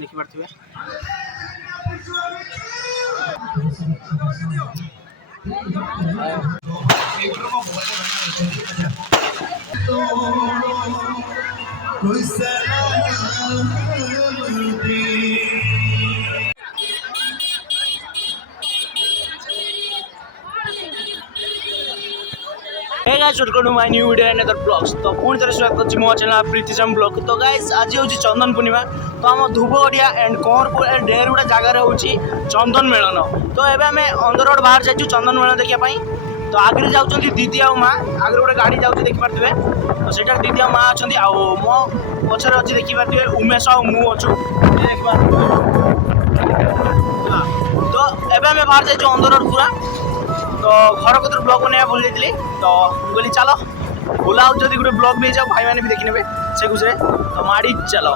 ଦେଖିପାରୁଥିବେ। Hey guys, welcome to my new video and another vlogs. तो पुणी थोड़े स्वागत करछि मो चैनल प्रीतिशम ब्लॉग। तो गाइस आज होछि चंदन पूर्णिमा। तो हम धुबोडिया एंड कोरपुर एंड ढेर गुड़ा जगार होछि चंदन मेलन। तो एबे हमें ऑन द रोड बाहर जाइछु चंदन मेलन देखिया पई। तो आगे जाउछंती दीदी आ मां, आगे गोटे गाड़ी जाउछि देखि पारथिबे। तो सेटा दीदी आ मां अछंती आ मो पछरे अछि देखि पारथिबे उमेश आ मु अछु देखि पारथिबे। तो एबे हमें बाहर जाइछु ऑन द रोड पूरा। तो घर कतर ब्लॉग बनाया भूल जाइली। तो बोली चलो बुला जदि गोटे ब्लॉग भी जाओ भाई मैंने भी देखी ने से खुश तो माड़ी चलो।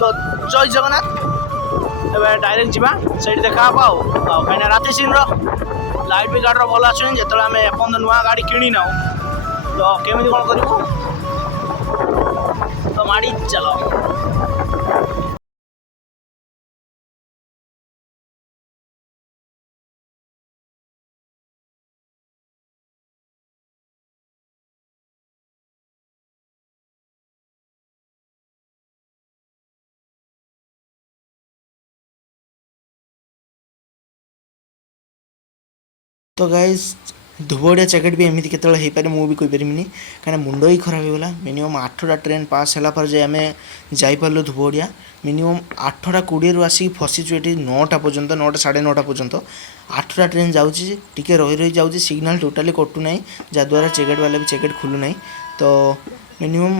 तो जय जगन्नाथ एवं डायरेक्ट जावा से देखा कहीं राति सीन लाइट भी गाड़ी भल आस जो आम एपन नुआ गाड़ी किणी ना तो केमी कौन कर तो माड़ी चलो। तो गाइस धुबोड़िया जैकेट भी एमती के पारे मुझे कहीपरि कहीं मुंड ही खराब होगा। मिनिमम 8टा ट्रेन पास है जे आम जापारू धुबोड़िया मिनिमम 8टा 20 रु आसिक फसीचु ये 9टा पर्यंत 9टा 9:30 पर्यंत 8टा ट्रेन जाऊँगी रही रही जाऊँगी सिग्नाल टोटाली कटुना जहाद्वारा जैकेट वाला भी जैकेट खुलूना। तो मिनिमम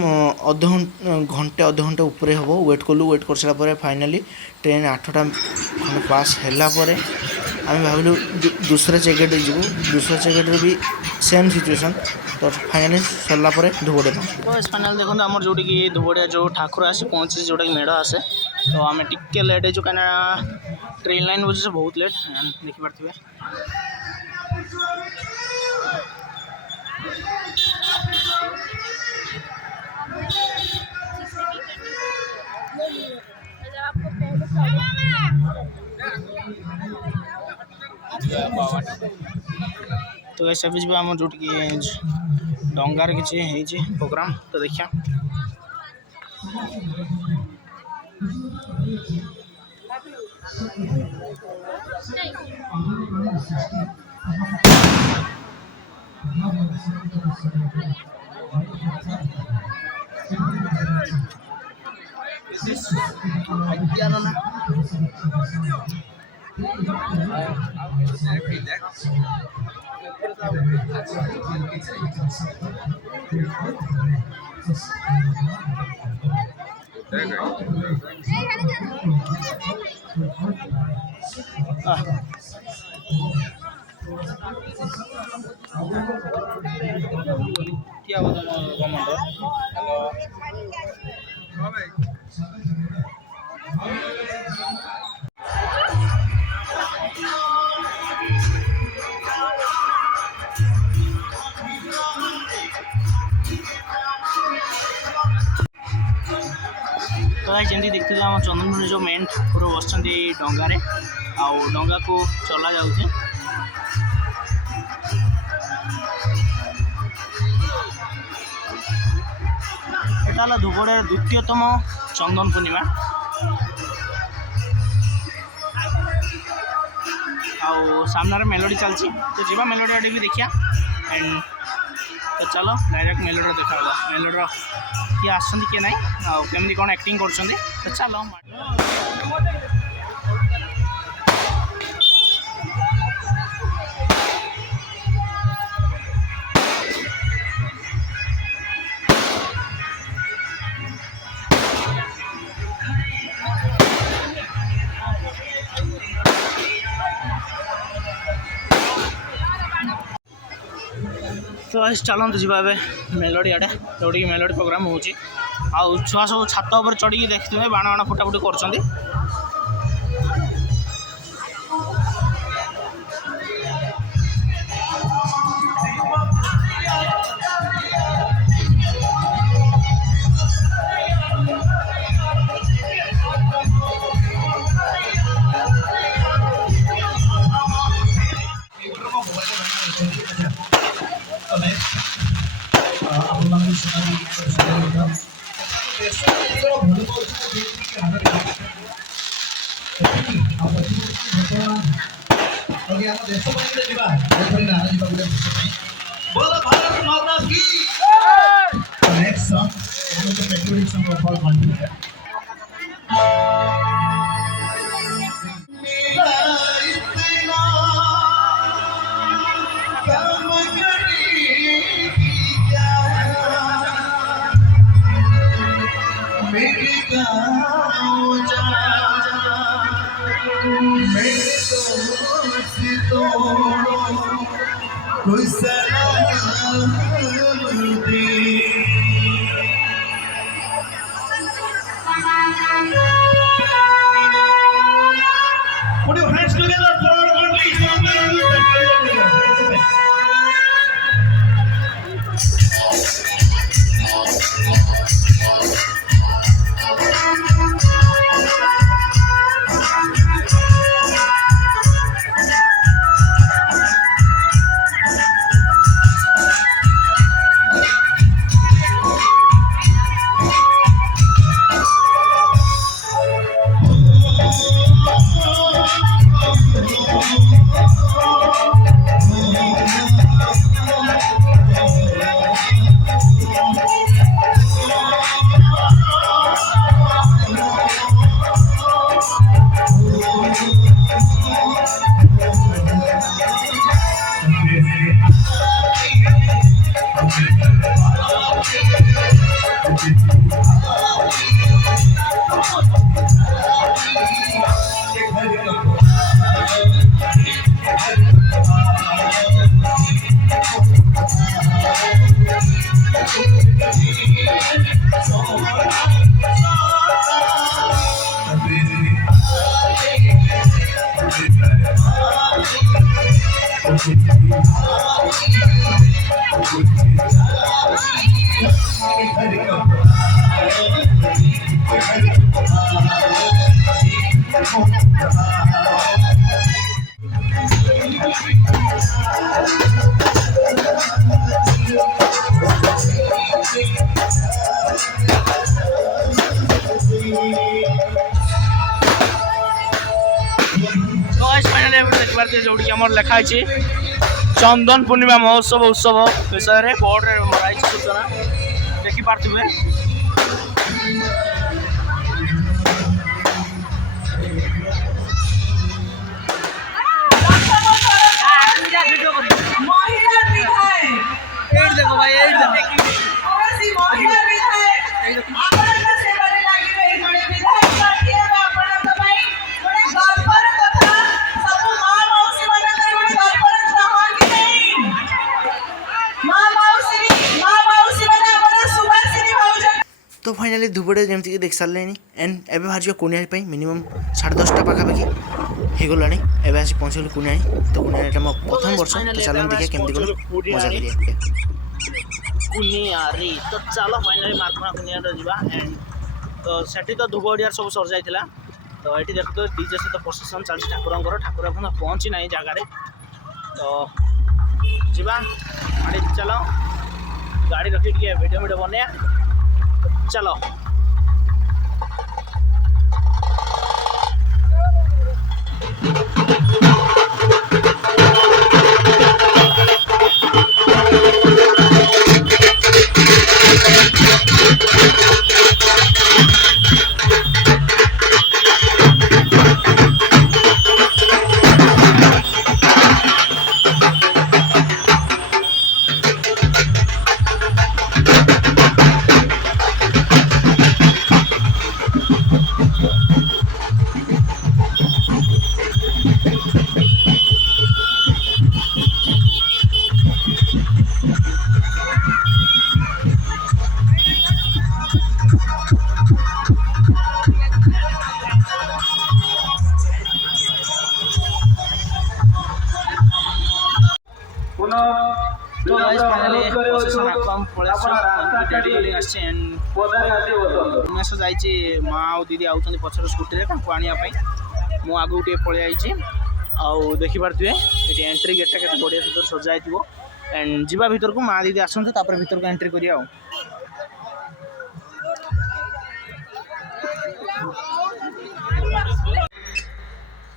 घंटे अध घंटे ऊपर हम वेट कलु वेट कर सारापर फाइनाली ट्रेन 8टा पास है आम भाविलु दूसरा जैकेट जीवु दूसरा जैकेट भी सेम सिचुएशन। तो फाइनाली सरला धुबोड़िया तो फाइनाल देखो आम जो धुबोड़िया जो ठाकुर आसी पहुँची जोटा कि मेढ़ आसे तो आम टिके लेट हो कहीं ट्रेन लाइन बजे बहुत लेट देखिपे। तो ऐसे भी आम जो डंगार किसी प्रोग्राम तो देखिया। क्या होता है गवर्नमेंट हेलो तो जमी देखते आम चंदन जो मेन ठाकुर बस डंगार डंगा को चला जाऊे। एटा धुबोड़ियार द्वितीयतम चंदन पूर्णिमा सामने मेलोडी चलती तो जीवा मेलोडी आड़े भी देखिया एंड तो चलो डायरेक्ट मेलोडी देखा मेलोडी किए आसती किए ना केमती कौन एक्टिंग कर तो चलो। तो चलते जा मेलोडी आड़े जोटी मेलोडी प्रोग्राम हो छुआ सब छात उपर चढ़ी देखते बाण बाण फुटाफुटी कर। बोलो भारत माता की next song patriotic song of all country मेरे गाँव जा मेरे दोस्तों कोई सलाम दे Put your hands together for our country. जोड़ी आम लिखाई चंदन पूर्णिमा महोत्सव उत्सव विषय में बोर्ड में मराई सूचना देखिपे। देखो भाई तो फाइनाली धुबड़े जमती देख सारे एंड एवं बाहर कुनिया मिनिमम 10:30 पाखापाखि होगला एवं आसी पहुँचल कुनिया तो कुनिया मो प्रथम वर्ष तो चलो देखिए केमती कौन मजा करिए कुनियारी तो चलो फाइनाली मार्कणा कुनिया जा एंड तो सेठी तो धुबड़ियार सब सर जाइला तो ये देखो डीजे सहित प्रोसेसन चलती ठाकुर ठाकुर पहुँची ना जगार तो जा गाड़ी चलो गाड़ी रखी वीडियो वीडियो बने चलो तो गाइस फाइनली प्रोसेसन आको हम पळे उमेश जाइए माँ आ दीदी आउट पचर स्कूटी आने मु आगू टे पलि आई आउ देखिपे ये एंट्री गेटा के बढ़िया सुंदर सजाई एंड जीवा भीतर को माँ दीदी आसते भीतर को एंट्री करिया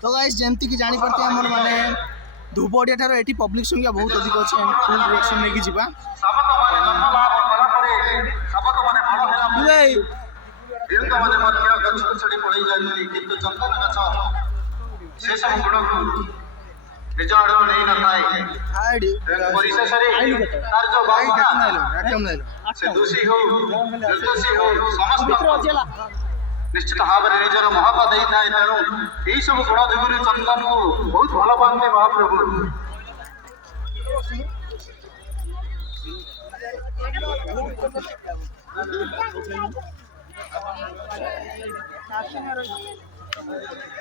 तो गाइस जेमती कि जानी पड़ते हमर माने धुबोडिया ठारो एठी पब्लिक संख्या बहुत अधिक अछि एंड फुल रिएक्शन नै कि जिबा निज आड़ नहीं नଥାଏ परिशेषରେ ତାର जो ଭାଇ से दोषी हो निर्दोषी हो ସମସ୍ତ निश्चित भाव में निजर महत्व दे था तेणु यही सब गुण जोगुरी चंदन को बहुत भल पाते महाप्रभु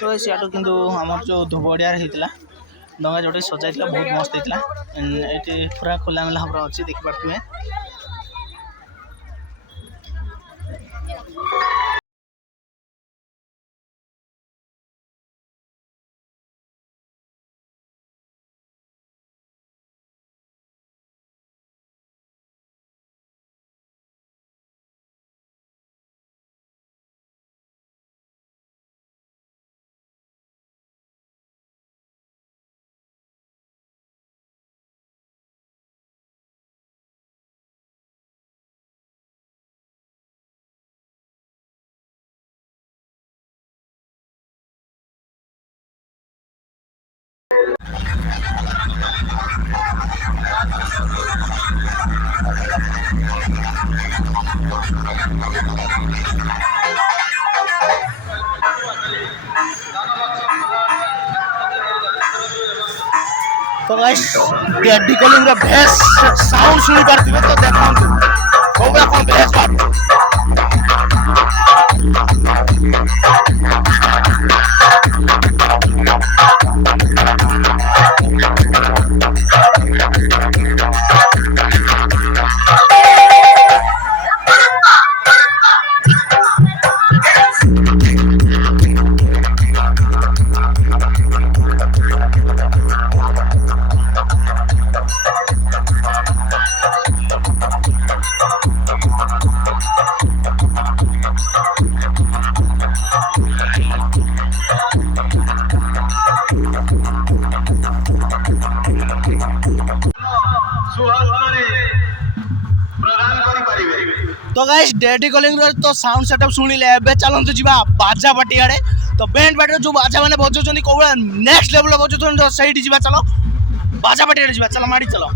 तो सियाटो किंतु हमर जो धुबोडिया हेतिला डंगा जोटे सजाइतला बहुत मस्त हेतिला एटी पूरा खुला मेला हमरा अछि देखि पारथुए तो गाइस डेडी कलिंग रा भेस साउंड सुनि पारथिबे तो देखंतु कोबरा कोन भेस बात तो गाइस डेडी कलिंग रो तो साउंड सेटअप सुनिले एबे चलंतु जिबा बाजा पाटी आड़े तो बैंड पाटी जो बाजा माने बजौचंदी कोबा नेक्स्ट लेवल बजौचंदी तो सही जिबा चलो बाजा पाटी आड़े जिबा चलो माडी चलो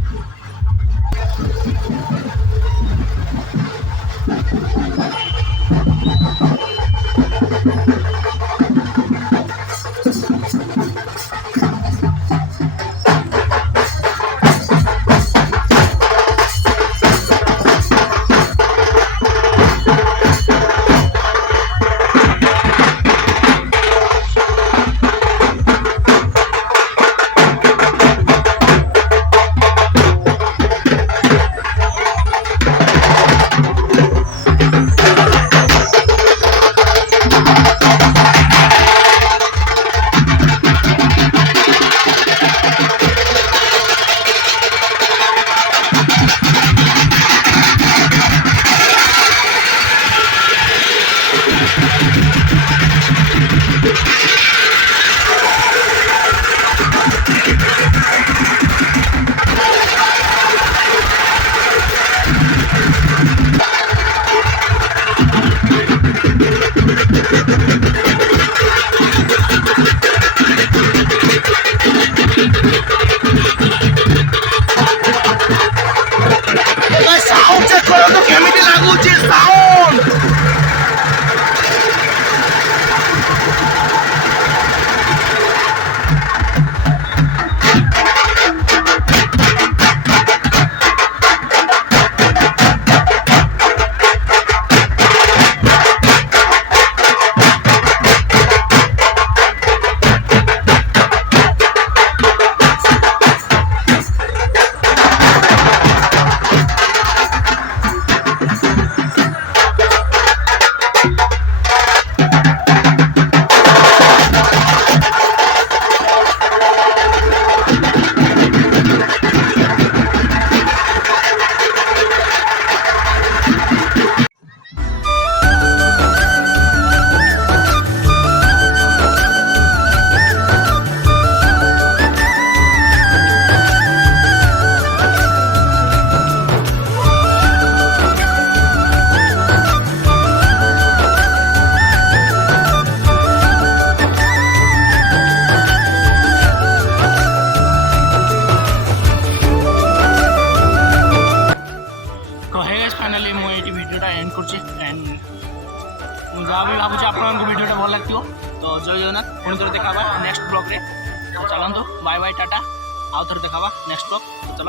एंड ମୁଁ ଯାହା ବି ଭାବୁଛି ଆପଣଙ୍କୁ ଭିଡ଼ିଓଟା ଭଲ ଲାଗିଥିବ ତ ଜୟ ଜଗନ୍ନାଥ ପୁଣି ଥରେ ଦେଖା ହେବା ନେକ୍ସଟ ବ୍ଲଗ୍ରେ ଚାଲନ୍ତୁ ବାଏ ବାଏ ଟାଟା ଆଉ ଥରେ ଦେଖା ହେବା ନେକ୍ସଟ ବ୍ଲଗ୍ ଚାଲ।